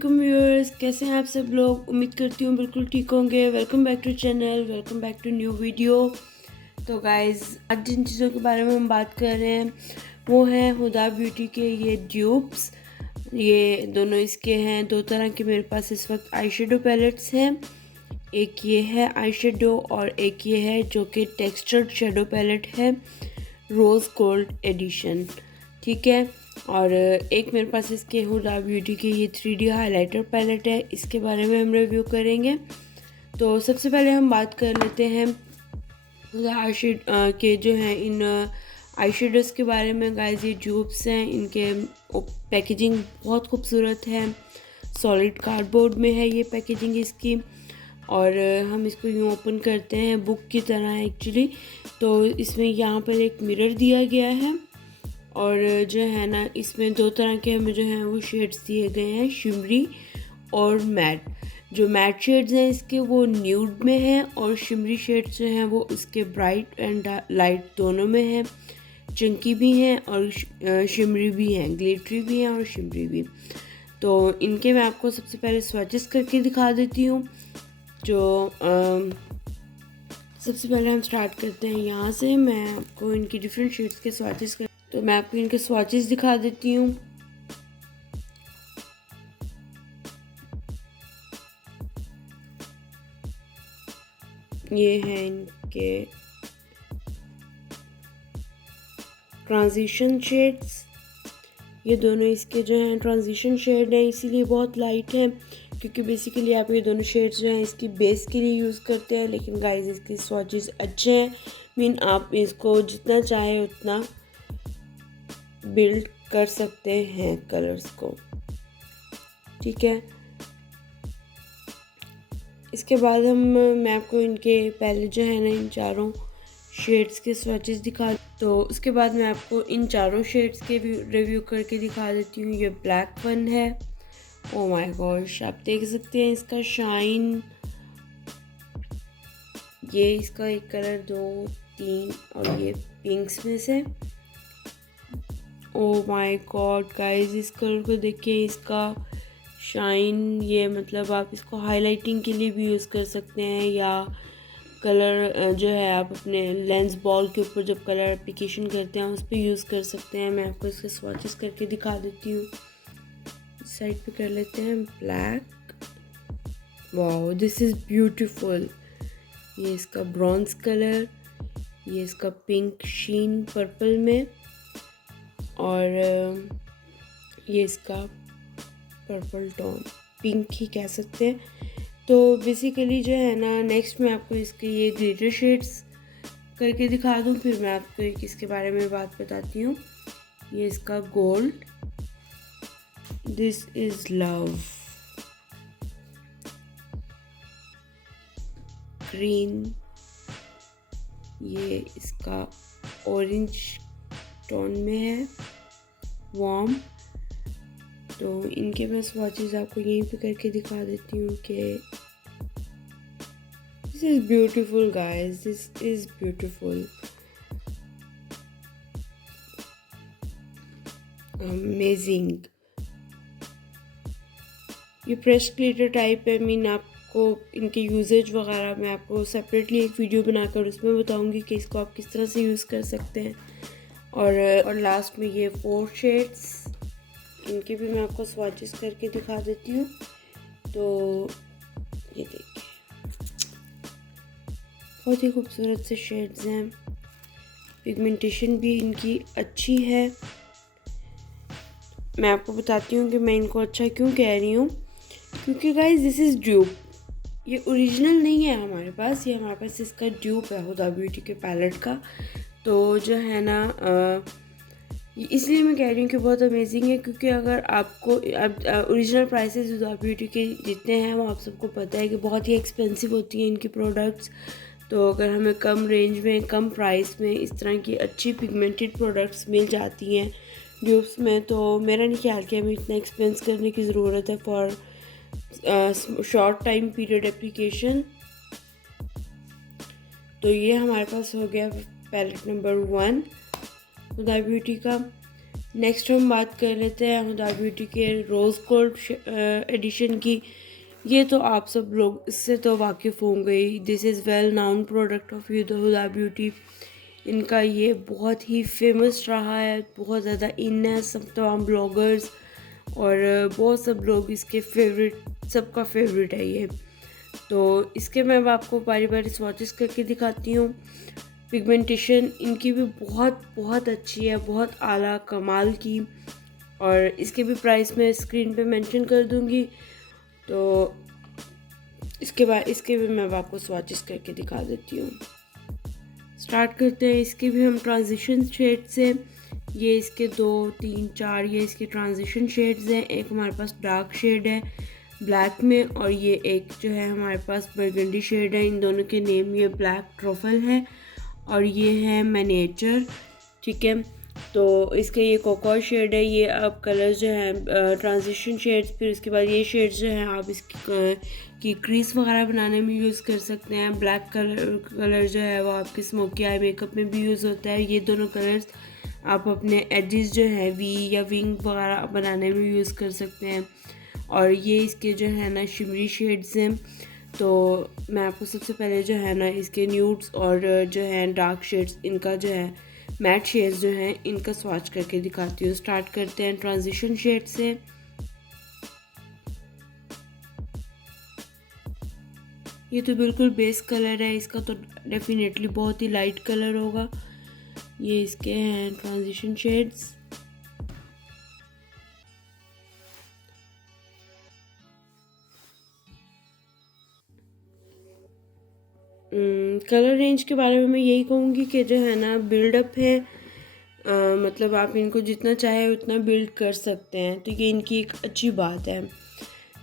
वालेकुम व्यूअर्स, कैसे हैं आप सब लोग। उम्मीद करती हूँ बिल्कुल ठीक होंगे। Welcome back to channel, welcome back to new video. तो गाइस, आज जिन चीज़ों के बारे में हम बात कर रहे हैं वो हैं हुदा ब्यूटी के ये ड्यूप्स। ये दोनों इसके हैं, दो तरह के मेरे पास इस वक्त आई शेडो पैलेट्स हैं। एक ये है आई शेडो और एक ये है जो कि टेक्सचर्ड शेडो पैलेट है, रोज़ गोल्ड एडिशन। ठीक है। और एक मेरे पास इसके हुदा ब्यूटी की ये 3D हाइलाइटर पैलेट है, इसके बारे में हम रिव्यू करेंगे। तो सबसे पहले हम बात कर लेते हैं हुदा आई शेड के जो हैं इन आई शेडोज़ के बारे में। गाइस, ये ट्यूब्स हैं, इनके पैकेजिंग बहुत खूबसूरत है। सॉलिड कार्डबोर्ड में है ये पैकेजिंग इसकी, और हम इसको यूँ ओपन करते हैं बुक की तरह एक्चुअली। तो इसमें यहाँ पर एक मिरर दिया गया है, और जो है ना इसमें दो तरह के हमें जो हैं वो शेड्स दिए गए हैं, शिमरी और मैट। जो मैट शेड्स हैं इसके वो न्यूड में हैं, और शिमरी शेड्स जो हैं वो इसके ब्राइट एंड लाइट दोनों में हैं। चंकी भी हैं और शिमरी भी हैं, ग्लिटरी भी हैं और शिमरी भी। तो इनके मैं आपको सबसे पहले स्वैचेस करके दिखा देती हूँ। जो सबसे पहले हम स्टार्ट करते हैं यहाँ से। मैं आपको इनकी डिफरेंट शेड्स के स्वैचेस तो मैं आपको इनके स्वैचेस दिखा देती हूँ। ये हैं इनके ट्रांजिशन शेड्स। ये दोनों इसके जो हैं ट्रांजिशन शेड हैं, इसीलिए बहुत लाइट हैं, क्योंकि बेसिकली आप ये दोनों शेड्स जो हैं इसकी बेस के लिए यूज़ करते हैं। लेकिन गाइस, इसके स्वैचेस अच्छे हैं, मीन आप इसको जितना चाहे उतना बिल्ड कर सकते हैं कलर्स को। ठीक है। इसके बाद मैं आपको इनके पहले जो है ना इन चारों शेड्स के स्वैचेस दिखा, तो उसके बाद मैं आपको इन चारों शेड्स के रिव्यू करके दिखा देती हूँ। ये ब्लैक वन है। ओ माय गॉश, आप देख सकते हैं इसका शाइन। ये इसका एक कलर, 2 3 और ये पिंक्स में से। ओ माय गॉड गाइस, इस कलर को देखिए, इसका शाइन। ये मतलब आप इसको हाइलाइटिंग के लिए भी यूज़ कर सकते हैं, या कलर जो है आप अपने लेंस बॉल के ऊपर जब कलर एप्लीकेशन करते हैं उस पर यूज़ कर सकते हैं। मैं आपको इसके स्वैचेस करके दिखा देती हूँ। इस साइड पे कर लेते हैं black. Wow, this is beautiful. ये इसका ब्रॉन्ज कलर, ये इसका पिंक शीन पर्पल में, और ये इसका पर्पल टोन, पिंक ही कह सकते हैं। तो बेसिकली जो है ना, नेक्स्ट मैं आपको इसके ये ग्लिटर शेड्स करके दिखा दूँ, फिर मैं आपको एक इसके बारे में बात बताती हूँ। ये इसका gold, this is love. Green, ये इसका ऑरेंज टोन में है, वार्म। तो इनके मैं स्वैचेस आपको यहीं पे करके दिखा देती हूँ कि this is beautiful guys, this is beautiful, amazing. ये प्रेस ग्लिटर टाइप है, मीन आपको इनके यूजेज वगैरह मैं आपको सेपरेटली एक वीडियो बनाकर उसमें बताऊंगी कि इसको आप किस तरह से यूज़ कर सकते हैं। और लास्ट में ये 4 शेड्स, इनके भी मैं आपको स्वैचेस करके दिखा देती हूँ। तो ये देखिए, बहुत ही खूबसूरत से शेड्स हैं। पिगमेंटेशन भी इनकी अच्छी है। मैं आपको बताती हूँ कि मैं इनको अच्छा क्यों कह रही हूँ, क्योंकि गाइस दिस इज़ ड्यूप। ये ओरिजिनल नहीं है हमारे पास, ये हमारे पास इसका ड्यूप है हुदा ब्यूटी के पैलेट का। तो जो है ना इसलिए मैं कह रही हूँ कि बहुत अमेजिंग है, क्योंकि अगर आपको ओरिजिनल प्राइसेस हुदा ब्यूटी के जितने हैं वो आप सबको पता है कि बहुत ही एक्सपेंसिव होती हैं इनकी प्रोडक्ट्स। तो अगर हमें कम रेंज में, कम प्राइस में इस तरह की अच्छी पिगमेंटेड प्रोडक्ट्स मिल जाती हैं ड्यूप्स में, तो मेरा नहीं ख्याल कि हमें इतना एक्सपेंस करने की ज़रूरत है for short time period application. तो ये हमारे पास हो गया पैलेट नंबर 1 हुदा ब्यूटी का। नेक्स्ट हम बात कर लेते हैं हुदा ब्यूटी के रोज़ गोल्ड एडिशन की। ये तो आप सब लोग इससे तो वाकिफ़ होंगे ही। This is well known product of Huda Beauty. इनका ये बहुत ही फेमस रहा है, बहुत ज़्यादा इन है सब तमाम ब्लॉगर्स और बहुत सब लोग इसके फेवरेट, सबका फेवरेट है ये। तो इसके मैं अब आपको बारी बारी स्वॉचेस करके दिखाती हूँ। पिगमेंटेशन इनकी भी बहुत बहुत अच्छी है, बहुत आला कमाल की। और इसके भी प्राइस मैं स्क्रीन पे मेंशन कर दूँगी। तो इसके बाद इसके भी मैं अब आपको स्वॉचेस करके दिखा देती हूँ। स्टार्ट करते हैं इसके भी हम ट्रांजिशन शेड से। ये इसके 2 3 4 ये इसके ट्रांजिशन शेड्स हैं। एक हमारे पास डार्क शेड है ब्लैक में, और ये एक जो है हमारे पास बर्गंडी शेड है। इन दोनों के नेम ये ब्लैक ट्रफल है और ये है मिनिएचर, ठीक है। तो इसके ये कोकोआ शेड है। ये अब कलर्स जो हैं ट्रांजिशन शेड्स, फिर उसके बाद ये शेड्स जो हैं आप इसकी की क्रीज वगैरह बनाने में यूज़ कर सकते हैं। ब्लैक कलर जो है वो आपके स्मोकी आई मेकअप में भी यूज़ होता है। ये दोनों कलर्स आप अपने एजेस जो है वी या विंग वगैरह बनाने में यूज़ कर सकते हैं। और ये इसके जो है ना शिमरी शेड्स हैं। तो मैं आपको सबसे पहले जो है ना इसके न्यूड्स और जो है डार्क शेड्स, इनका जो है मैट शेड्स जो हैं इनका स्वॉच करके दिखाती हूँ। स्टार्ट करते हैं ट्रांजिशन शेड से। ये तो बिल्कुल बेस कलर है, इसका तो डेफिनेटली बहुत ही लाइट कलर होगा। ये इसके हैं ट्रांजिशन शेड्स। कलर रेंज के बारे में मैं यही कहूँगी कि जो है ना बिल्डअप है, मतलब आप इनको जितना चाहे उतना बिल्ड कर सकते हैं, तो ये इनकी एक अच्छी बात है।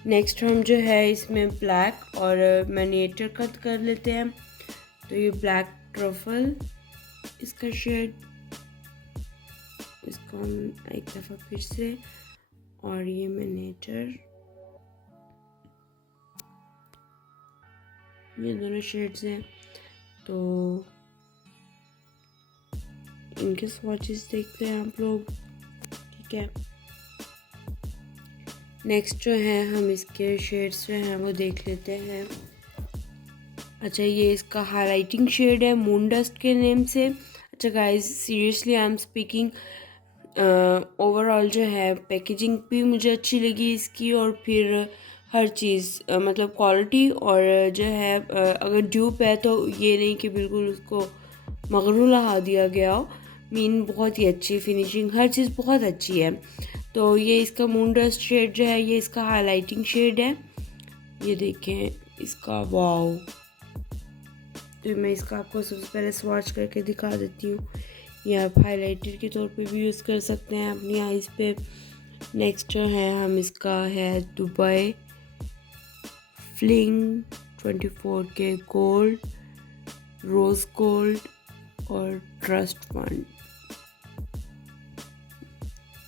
नेक्स्ट हम जो है इसमें ब्लैक और मैनिएचर कट कर लेते हैं। तो ये ब्लैक ट्रफल इसका शेड, इसको हम एक दफ़ा फिर से, और ये मैनिएचर, ये दोनों शेड्स हैं। तो इनके स्वॉचेस देखते हैं आप लोग, ठीक है। नेक्स्ट जो है हम इसके शेड्स जो हैं वो देख लेते हैं। अच्छा, ये इसका हाइलाइटिंग शेड है मून डस्ट के नेम से। अच्छा guys, seriously I am speaking, overall जो है पैकेजिंग भी मुझे अच्छी लगी इसकी, और फिर हर चीज़ मतलब क्वालिटी, और जो है अगर ड्यूप है तो ये नहीं कि बिल्कुल उसको मगरू लगा दिया गया हो। मीन बहुत ही अच्छी फिनिशिंग, हर चीज़ बहुत अच्छी है। तो ये इसका मून डस्ट शेड जो है ये इसका हाइलाइटिंग शेड है। ये देखें इसका, वाओ। तो मैं इसका आपको सबसे पहले स्वॉच करके दिखा देती हूँ। ये आप हाइलाइटर के तौर पे भी यूज़ कर सकते हैं अपनी आईज़ पे। नेक्स्ट जो है हम इसका है Dubai fling 24K gold, rose gold और trust fund.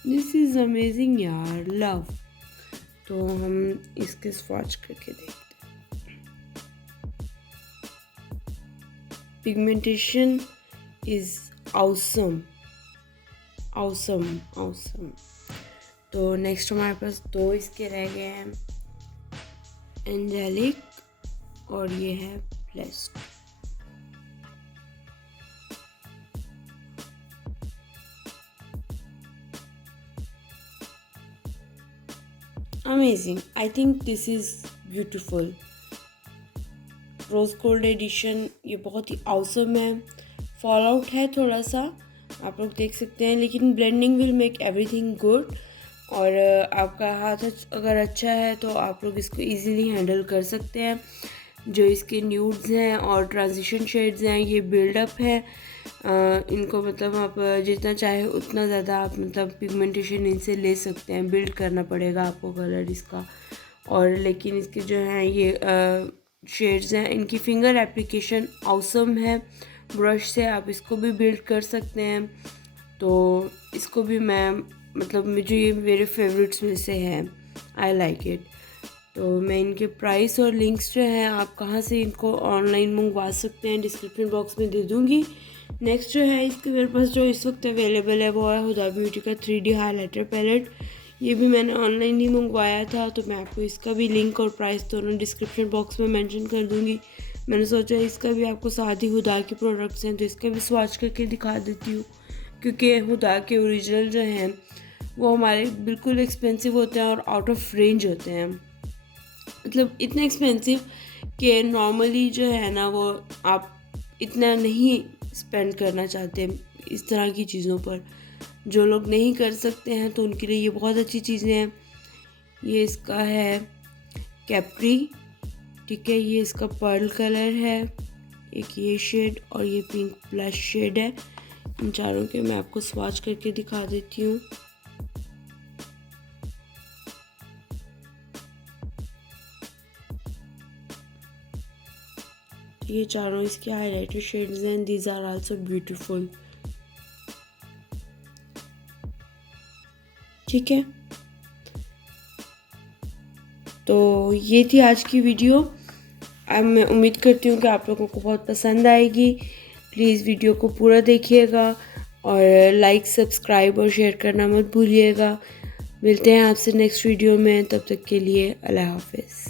This is amazing यार, लव। तो हम इसके स्वॉच करके देखते हैं। Pigmentation is awesome, awesome, awesome। तो नेक्स्ट हमारे पास 2 इसके रह गए हैं, एंजेलिक और ये है blessed. Amazing, I think this is beautiful. Rose gold edition ये बहुत ही awesome है। फॉल आउट है थोड़ा सा, आप लोग देख सकते हैं, लेकिन blending will make everything good. और आपका हाथ अगर अच्छा है तो आप लोग इसको इजीली हैंडल कर सकते हैं। जो इसके न्यूड्स हैं और ट्रांजिशन शेड्स हैं ये बिल्डअप है। इनको मतलब आप जितना चाहे उतना ज़्यादा आप मतलब पिगमेंटेशन इनसे ले सकते हैं। बिल्ड करना पड़ेगा आपको कलर इसका। और लेकिन इसके जो हैं ये शेड्स हैं, इनकी फिंगर एप्लीकेशन ऑसम है। ब्रश से आप इसको भी बिल्ड कर सकते हैं। तो इसको भी मैं मतलब मुझे ये मेरे फेवरेट्स में से है, आई लाइक इट। तो मैं इनके प्राइस और लिंक्स जो हैं आप कहाँ से इनको ऑनलाइन मंगवा सकते हैं डिस्क्रिप्शन बॉक्स में दे दूँगी। नेक्स्ट जो है इसके मेरे पास जो इस वक्त अवेलेबल है वो है हुदा ब्यूटी का 3D हाइलाइटर पैलेट। ये भी मैंने ऑनलाइन ही मंगवाया था, तो मैं आपको इसका भी लिंक और प्राइस दोनों डिस्क्रिप्शन बॉक्स में मेंशन कर दूँगी। मैंने सोचा इसका भी आपको साथ ही हुदा के प्रोडक्ट्स हैं तो इसका भी स्वॉच करके दिखा देती हूँ, क्योंकि हुदा के ओरिजिनल जो हैं वो हमारे बिल्कुल एक्सपेंसिव होते हैं और आउट ऑफ रेंज होते हैं। मतलब इतने एक्सपेंसिव कि नॉर्मली जो है ना वो आप इतना नहीं स्पेंड करना चाहते इस तरह की चीज़ों पर। जो लोग नहीं कर सकते हैं तो उनके लिए ये बहुत अच्छी चीज़ें हैं। ये इसका है कैप्री, ठीक है, ये इसका पर्ल कलर है, एक ये शेड और ये पिंक ब्लश शेड है। इन चारों के मैं आपको स्वॉच करके दिखा देती हूँ। ये चारों इसके हाइलाइटर शेड्स हैं। दीज आर आल्सो ब्यूटीफुल, ठीक है। तो ये थी आज की वीडियो। अब मैं उम्मीद करती हूँ कि आप लोगों को बहुत पसंद आएगी। प्लीज़ वीडियो को पूरा देखिएगा और लाइक, सब्सक्राइब और शेयर करना मत भूलिएगा। मिलते हैं आपसे नेक्स्ट वीडियो में, तब तक के लिए अल्लाह हाफ़िज़।